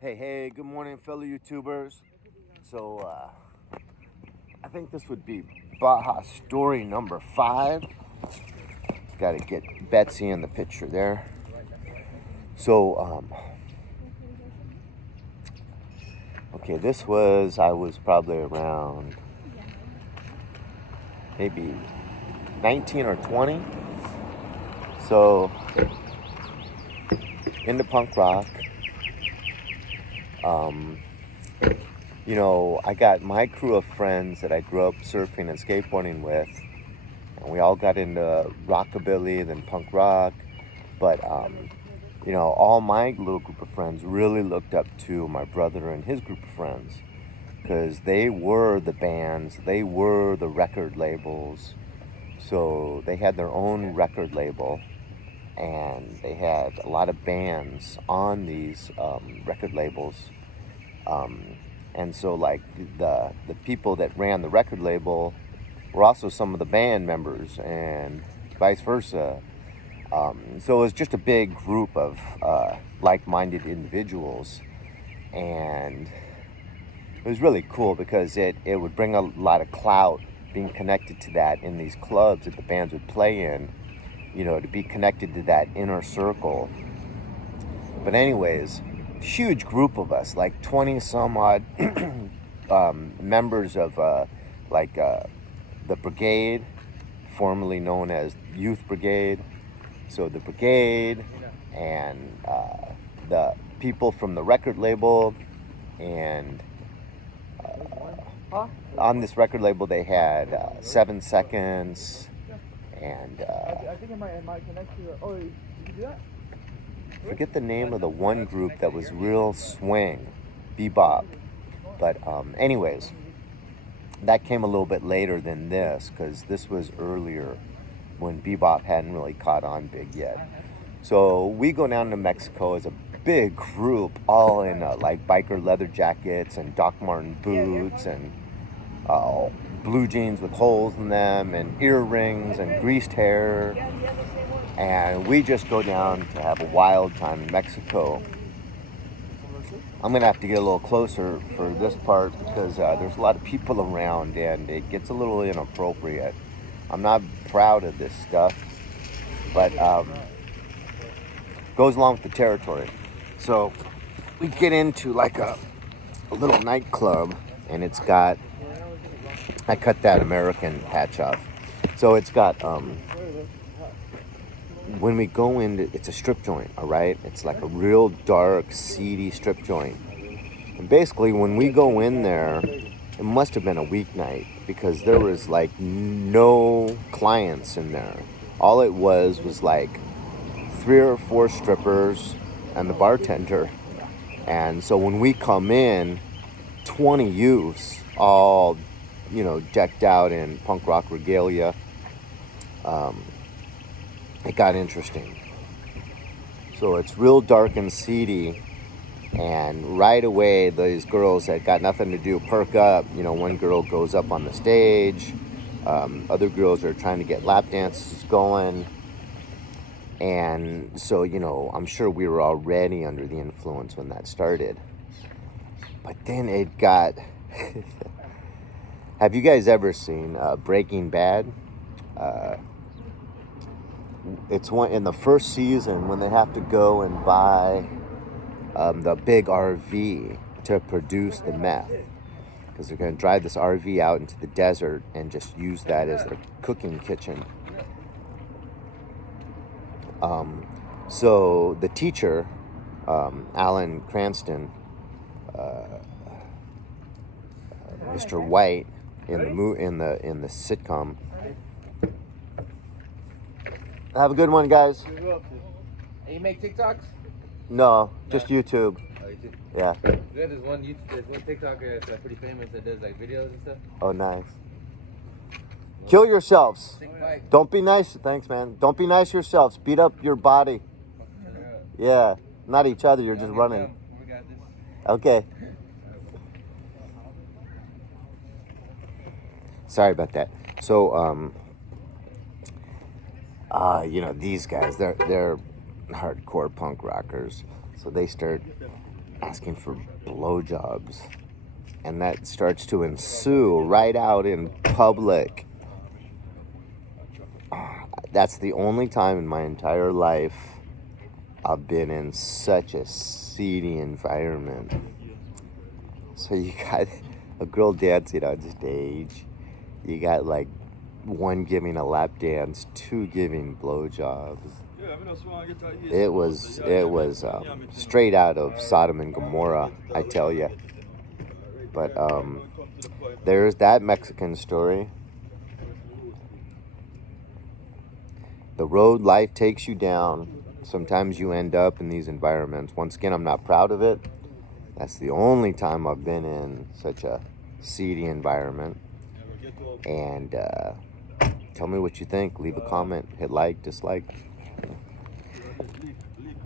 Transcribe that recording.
Hey, good morning, fellow YouTubers. So, I think this would be Baja Story number 5. Got to get Betsy in the picture there. So, okay, I was probably around maybe 19 or 20. So, into punk rock. I got my crew of friends that I grew up surfing and skateboarding with, and we all got into rockabilly, then punk rock. But all my little group of friends really looked up to my brother and his group of friends because they were the bands, they were the record labels. So they had their own record label, and they had a lot of bands on these record labels. And so, like, the people that ran the record label were also some of the band members, and vice versa. So it was just a big group of like-minded individuals, and it was really cool because it would bring a lot of clout being connected to that in these clubs that the bands would play in, to be connected to that inner circle. But anyways, huge group of us, like 20 some odd members of the brigade, formerly known as Youth Brigade. So the brigade and the people from the record label, and on this record label they had 7 Seconds, and I think it might connect to. Oh, you can do that. Forget the name of the one group that was real swing, bebop. But anyways, that came a little bit later than this, because this was earlier when bebop hadn't really caught on big yet. So we go down to Mexico as a big group, all in like biker leather jackets and Doc Marten boots and blue jeans with holes in them and earrings and greased hair. And we just go down to have a wild time in Mexico. I'm going to have to get a little closer for this part because there's a lot of people around and it gets a little inappropriate. I'm not proud of this stuff, but goes along with the territory. So we get into like a little nightclub, and it's got, I cut that American patch off. So it's got, when we go in, it's a strip joint, all right? It's like a real dark, seedy strip joint. And basically, when we go in there, it must have been a weeknight because there was like no clients in there. All it was like 3 or 4 strippers and the bartender. And so when we come in, 20 youths, all, decked out in punk rock regalia, it got interesting. So it's real dark and seedy, and right away these girls that got nothing to do perk up. One girl goes up on the stage, other girls are trying to get lap dances going, and so I'm sure we were already under the influence when that started. But then it got have you guys ever seen Breaking Bad? It's one in the first season when they have to go and buy the big RV to produce the meth, because they're going to drive this RV out into the desert and just use that as their cooking kitchen. So the teacher, Alan Cranston, Mr. White in the sitcom. Have a good one, guys. And you make TikToks? No, just YouTube. Oh, YouTube. Yeah. There's one TikToker that's pretty famous that does like videos and stuff. Oh, nice. Kill yourselves. Sick bike. Don't be nice. Thanks, man. Don't be nice yourselves. Beat up your body. Yeah. Not each other. You're just running. We got this. Okay. Sorry about that. So, these guys, they're hardcore punk rockers. So they start asking for blowjobs. And that starts to ensue right out in public. That's the only time in my entire life I've been in such a seedy environment. So you got a girl dancing on stage. You got like one giving a lap dance, two giving blowjobs. It was straight out of Sodom and Gomorrah, I tell you. But there's that Mexican story. The road life takes you down. Sometimes you end up in these environments. Once again, I'm not proud of it. That's the only time I've been in such a seedy environment. And tell me what you think. Leave a comment, hit like, dislike.